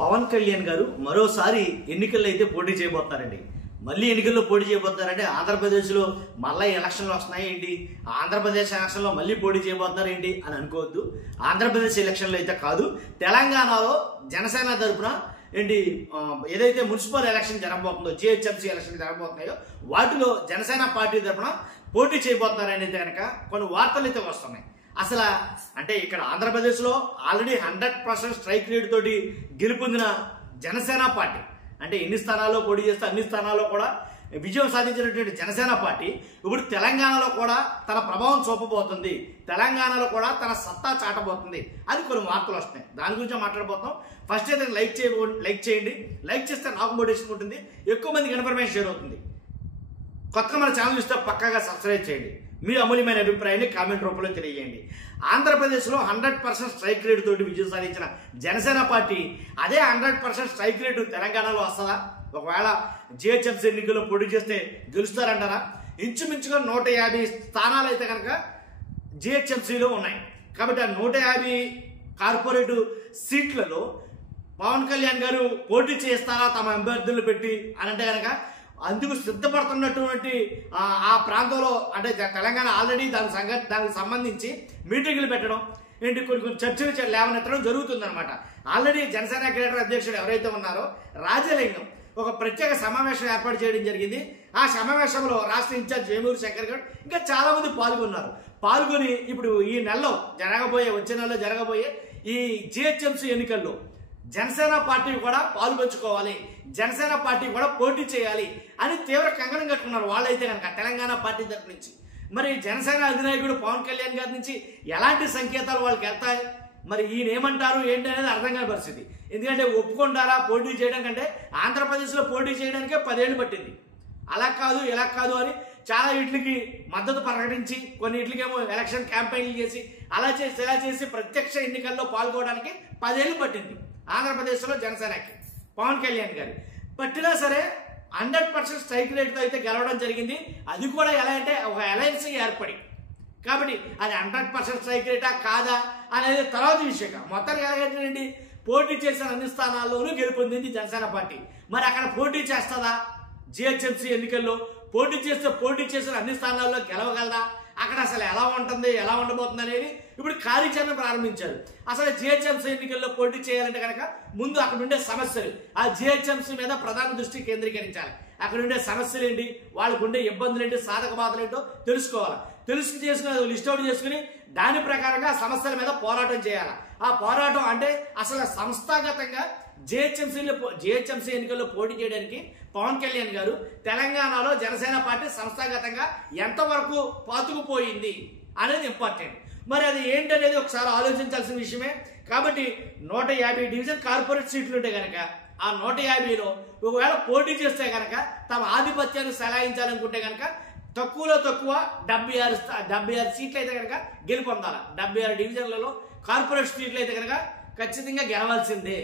పవన్ కళ్యాణ్ గారు మరోసారి ఎన్నికల్లో అయితే పోటీ చేయబోతున్నారండి. మళ్ళీ ఎన్నికల్లో పోటీ చేయబోతున్నారంటే ఆంధ్రప్రదేశ్లో మళ్ళీ ఎలక్షన్లు వస్తున్నాయి ఏంటి, ఆంధ్రప్రదేశ్ ఎలక్షన్లో మళ్ళీ పోటీ చేయబోతున్నారు ఏంటి అని అనుకోవద్దు. ఆంధ్రప్రదేశ్ ఎలక్షన్లో అయితే కాదు, తెలంగాణలో జనసేన తరపున ఏంటి ఏదైతే మున్సిపల్ ఎలక్షన్ జరగబోతుందో, జిహెచ్ఎంసీ ఎలక్షన్ జరగబోతున్నాయో వాటిలో జనసేన పార్టీ తరపున పోటీ చేయబోతున్నారనేది కనుక కొన్ని వార్తలు అయితే వస్తున్నాయి. అసలు అంటే ఇక్కడ ఆంధ్రప్రదేశ్లో ఆల్రెడీ 100% స్ట్రైక్ రేట్ తోటి గెలుపొందిన జనసేన పార్టీ, అంటే ఎన్ని స్థానాల్లో పోటీ చేస్తే అన్ని స్థానాల్లో కూడా విజయం సాధించినటువంటి జనసేన పార్టీ ఇప్పుడు తెలంగాణలో కూడా తన ప్రభావం చూపబోతుంది, తెలంగాణలో కూడా తన సత్తా చాటబోతుంది అని కొన్ని వార్తలు వస్తున్నాయి. దాని గురించి మాట్లాడబోతున్నాం. ఫస్ట్ అయితే లైక్ చేయండి. లైక్ చేస్తే నాకు మోటివేషన్ ఉంటుంది, ఎక్కువ మందికి ఇన్ఫర్మేషన్ షేర్ అవుతుంది. కొత్తగా మన ఛానల్ ఇస్తే పక్కాగా సబ్స్క్రైబ్ చేయండి. మీ అమూల్యమైన అభిప్రాయాన్ని కామెంట్ రూపంలో తెలియజేయండి. ఆంధ్రప్రదేశ్లో 100% స్ట్రైక్ రేట్ తోటి విజయం సాధించిన జనసేన పార్టీ అదే 100% స్ట్రైక్ రేటు తెలంగాణలో వస్తుందా? ఒకవేళ జిహెచ్ఎంసీ ఎన్నికల్లో పోటీ చేస్తే గెలుస్తారంటారా? ఇంచుమించుగా 150 స్థానాలు అయితే కనుక జిహెచ్ఎంసీలో ఉన్నాయి. కాబట్టి ఆ 150 కార్పొరేట్ సీట్లలో పవన్ కళ్యాణ్ గారు పోటీ చేస్తారా తమ అభ్యర్థులు పెట్టి అని అంటే కనుక అందుకు సిద్ధపడుతున్నటువంటి ఆ ప్రాంతంలో, అంటే తెలంగాణ ఆల్రెడీ దానికి సంబంధించి మీటింగులు పెట్టడం ఏంటి, కొన్ని చర్చలు లేవనెత్తడం జరుగుతుందన్నమాట. ఆల్రెడీ జనసేన కేడర్ అధ్యక్షుడు ఎవరైతే ఉన్నారో రాజలింగం ఒక ప్రత్యేక సమావేశం ఏర్పాటు చేయడం జరిగింది. ఆ సమావేశంలో రాష్ట్ర ఇన్ఛార్జ్ వేమూరి శంకర్ గౌడ్ ఇంకా చాలా మంది పాల్గొని ఇప్పుడు ఈ నెలలో వచ్చే నెలలో జరగబోయే ఈ జిహెచ్ఎంసీ ఎన్నికల్లో జనసేన పార్టీ కూడా పాల్పంచుకోవాలి, జనసేన పార్టీ కూడా పోటీ చేయాలి అని తీవ్ర కంకణం కట్టుకున్నారు వాళ్ళైతే కనుక తెలంగాణ పార్టీ తరపు నుంచి. మరి జనసేన అధినాయకుడు పవన్ కళ్యాణ్ గారి నుంచి ఎలాంటి సంకేతాలు వాళ్ళకి వెళ్తాయి, మరి ఈయన ఏమంటారు ఏంటి అనేది అర్థం కాని పరిస్థితి. ఎందుకంటే ఒప్పుకుంటారా పోటీ చేయడం కంటే ఆంధ్రప్రదేశ్లో పోటీ చేయడానికే 10 ఏళ్ళు పట్టింది. అలా కాదు ఇలా కాదు అని చాలా వీటికి మద్దతు ప్రకటించి కొన్ని వీటికేమో ఎలక్షన్ క్యాంపెయిన్లు చేసి అలా చేసి ప్రత్యక్ష ఎన్నికల్లో పాల్గొనడానికి 10 ఏళ్ళు పట్టింది ఆంధ్రప్రదేశ్లో జనసేనకి. పవన్ కళ్యాణ్ గారు పట్టినా సరే 100% స్ట్రైక్ రేట్తో అయితే గెలవడం జరిగింది. అది కూడా ఎలా అంటే ఒక అలయన్స్ ఏర్పడి, కాబట్టి అది 100% స్ట్రైక్ రేటా కాదా అనేది తర్వాత విషయం. మొత్తానికి ఎలాగైతేనండి పోటీ చేసిన అన్ని స్థానాల్లోనూ గెలుపొందింది జనసేన పార్టీ. మరి అక్కడ పోటీ చేస్తుందా? జిహెచ్ఎంసీ ఎన్నికల్లో పోటీ చేసిన అన్ని స్థానాల్లో గెలవగలదా? అక్కడ అసలు ఎలా ఉంటుంది, ఎలా ఉండబోతుంది అనేది ఇప్పుడు కార్యాచరణ ప్రారంభించారు. అసలు జిహెచ్ఎంసీ ఎన్నికల్లో పోటీ చేయాలంటే కనుక ముందు అక్కడ ఉండే సమస్యలు, ఆ జిహెచ్ఎంసీ మీద ప్రధాన దృష్టి కేంద్రీకరించాలి. అక్కడ ఉండే సమస్యలు ఏంటి, వాళ్ళకు ఉండే ఇబ్బందులు ఏంటి, సాధక బాధలు ఏంటో తెలుసుకోవాలి. చేసుకుని లిస్ట్ అవుట్ చేసుకుని దాని ప్రకారంగా సమస్యల మీద పోరాటం చేయాలి. ఆ పోరాటం అంటే అసలు సంస్థాగతంగా జిహెచ్ఎంసీ ఎన్నికల్లో పోటీ చేయడానికి పవన్ కళ్యాణ్ గారు తెలంగాణలో జనసేన పార్టీ సంస్థాగతంగా ఎంతవరకు పాతుకుపోయింది అనేది ఇంపార్టెంట్. మరి అది ఏంటనేది ఒకసారి ఆలోచించాల్సిన విషయమే. కాబట్టి 150 డివిజన్ కార్పొరేట్ సీట్లు ఉంటే కనుక ఆ 150లో ఒకవేళ పోటీ చేస్తే కనుక తమ ఆధిపత్యాన్ని చెలాయించాలనుకుంటే కనుక తక్కువలో తక్కువ 76 సీట్లు అయితే కనుక గెలుపొందాలి. 76 డివిజన్లలో కార్పొరేట్ సీట్లు అయితే కనుక ఖచ్చితంగా గెలవాల్సిందే.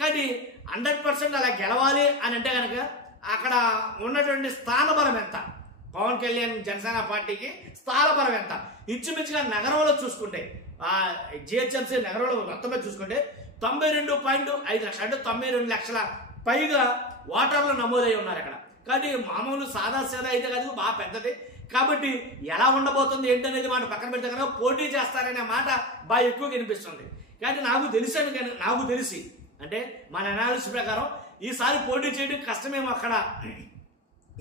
కానీ 100% అలా గెలవాలి అని అంటే కనుక అక్కడ ఉన్నటువంటి స్థానబలం ఎంత, పవన్ కళ్యాణ్ జనసేన పార్టీకి స్థానబలం ఎంత? ఇంచుమించుగా నగరంలో చూసుకుంటే జిహెచ్ఎంసీ నగరంలో మొత్తం చూసుకుంటే 92.5 లక్షలు, అంటే 92 లక్షల పైగా ఓటర్లు నమోదై ఉన్నారు అక్కడ. కాబట్టి మామూలు సాదాసీదా అయితే కాదు, బాగా పెద్దది. కాబట్టి ఎలా ఉండబోతుంది ఏంటనేది మాట పక్కన పెడితే కనుక పోటీ చేస్తారనే మాట బాగా ఎక్కువ కనిపిస్తుంది. కానీ నాకు తెలిసి అంటే మన అనాలిసిస్ ప్రకారం ఈసారి పోటీ చేయడం కష్టమేమో అక్కడ.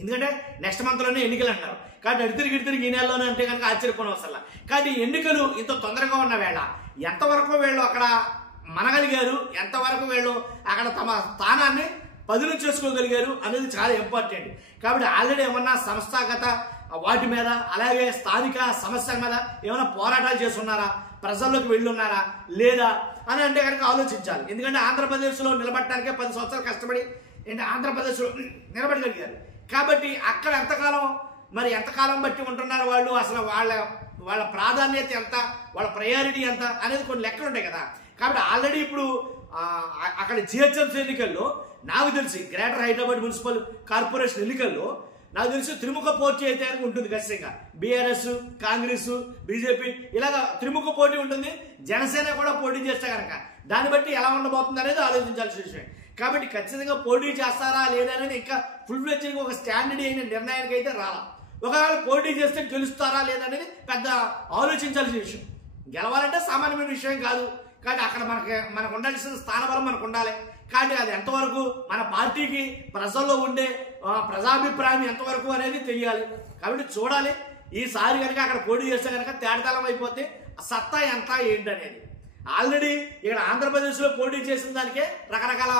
ఎందుకంటే నెక్స్ట్ మంత్లోనే ఎన్నికలు అంటారు. కాబట్టి అడితిరిగి ఈ నెలలోనే అంటే కనుక ఆశ్చర్యపోవడం అసలు. కాబట్టి ఎన్నికలు ఇంత తొందరగా ఉన్న వేళ ఎంతవరకు వీళ్ళు అక్కడ మనగలిగారు, ఎంతవరకు వీళ్ళు అక్కడ తమ స్థానాన్ని పదులు చేసుకోగలిగారు అనేది చాలా ఇంపార్టెంట్. కాబట్టి ఆల్రెడీ ఏమన్నా సంస్థాగత వాటి మీద అలాగే స్థానిక సమస్యల మీద ఏమైనా పోరాటాలు చేస్తున్నారా, ప్రజల్లోకి వెళ్ళున్నారా లేదా అని అంటే కనుక ఆలోచించాలి. ఎందుకంటే ఆంధ్రప్రదేశ్లో నిలబడటానికే 10 సంవత్సరాలు కష్టపడి ఆంధ్రప్రదేశ్లో నిలబడగలిగారు. కాబట్టి అక్కడ ఎంతకాలం బట్టి ఉంటున్నారు వాళ్ళు, అసలు వాళ్ళ ప్రాధాన్యత ఎంత, వాళ్ళ ప్రయారిటీ ఎంత అనేది కొన్ని లెక్కలు ఉంటాయి కదా. కాబట్టి ఆల్రెడీ ఇప్పుడు అక్కడ జిహెచ్ఎంసీ ఎన్నికల్లో నాకు తెలిసి గ్రేటర్ హైదరాబాద్ మున్సిపల్ కార్పొరేషన్ ఎన్నికల్లో నాకు తెలిసి త్రిముఖ పోటీ అయితే ఉంటుంది ఖచ్చితంగా. బీఆర్ఎస్, కాంగ్రెస్, బీజేపీ ఇలాగా త్రిముఖ పోటీ ఉంటుంది. జనసేన కూడా పోటీ చేస్తే కనుక దాన్ని బట్టి ఎలా ఉండబోతుంది అనేది ఆలోచించాల్సిన విషయం. కాబట్టి ఖచ్చితంగా పోటీ చేస్తారా లేదా అనేది ఇంకా ఫుల్ ఫ్లెడ్జ్గా ఒక స్టాండర్డ్ అయిన నిర్ణయానికి అయితే రాలా. ఒకవేళ పోటీ చేస్తే గెలుస్తారా లేదా అనేది పెద్ద ఆలోచించాల్సిన విషయం. గెలవాలంటే సామాన్యమైన విషయం కాదు. కాబట్టి అక్కడ మనకు ఉండాల్సిన స్థానబలం మనకు ఉండాలి. కాబట్టి అది ఎంతవరకు మన పార్టీకి ప్రజల్లో ఉండే ప్రజాభిప్రాయం ఎంతవరకు అనేది తెలియాలి. కాబట్టి చూడాలి. ఈసారి కనుక అక్కడ పోటీ చేస్తే కనుక తేడతలం అయిపోతే సత్తా ఎంత ఏంటి అనేది. ఆల్రెడీ ఇక్కడ ఆంధ్రప్రదేశ్లో పోటీ చేసిన దానికే రకరకాల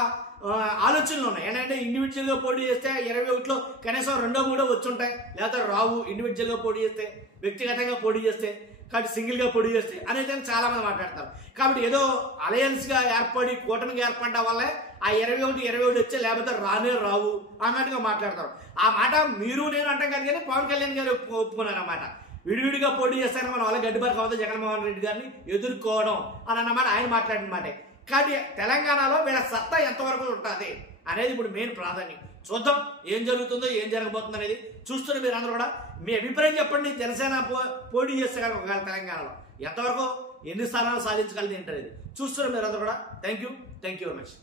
ఆలోచనలు ఉన్నాయి. ఏంటంటే ఇండివిజువల్గా పోటీ చేస్తే 21లో కనీసం 2-3 వచ్చి ఉంటాయి, లేకపోతే రావు. ఇండివిజువల్గా పోటీ చేస్తే, వ్యక్తిగతంగా పోటీ చేస్తే, కాబట్టి సింగిల్గా పోటీ చేస్తే అనేది చాలా మంది మాట్లాడతారు. కాబట్టి ఏదో అలయన్స్గా ఏర్పడి కూటమిగా ఏర్పడడం వల్లే ఆ 21 వచ్చే, లేకపోతే రావు అన్నట్టుగా మాట్లాడతారు. ఆ మాట మీరు నేను అంటాం కాదు, కానీ పవన్ కళ్యాణ్ గారు ఒప్పుకున్నారు అన్నమాట. విడివిడిగా పోటీ చేస్తారని మన వాళ్ళ గడ్డిపార కావద్దు జగన్మోహన్ రెడ్డి గారిని ఎదుర్కోవడం అని అన్నమాట ఆయన మాట్లాడిన మాట. కాబట్టి తెలంగాణలో వీళ్ళ సత్తా ఎంతవరకు ఉంటుంది అనేది ఇప్పుడు మెయిన్ ప్రాధాన్యం. చూద్దాం ఏం జరుగుతుందో ఏం జరగబోతుందో అనేది. చూస్తున్న మీరు అందరూ కూడా మీ అభిప్రాయం చెప్పండి. జనసేన పోటీ చేస్తే కనుక ఒకవేళ తెలంగాణలో ఎంతవరకు ఎన్ని స్థానాలు సాధించగలదు ఏంటనేది చూస్తున్న మీరు అందరూ కూడా. Thank you very much.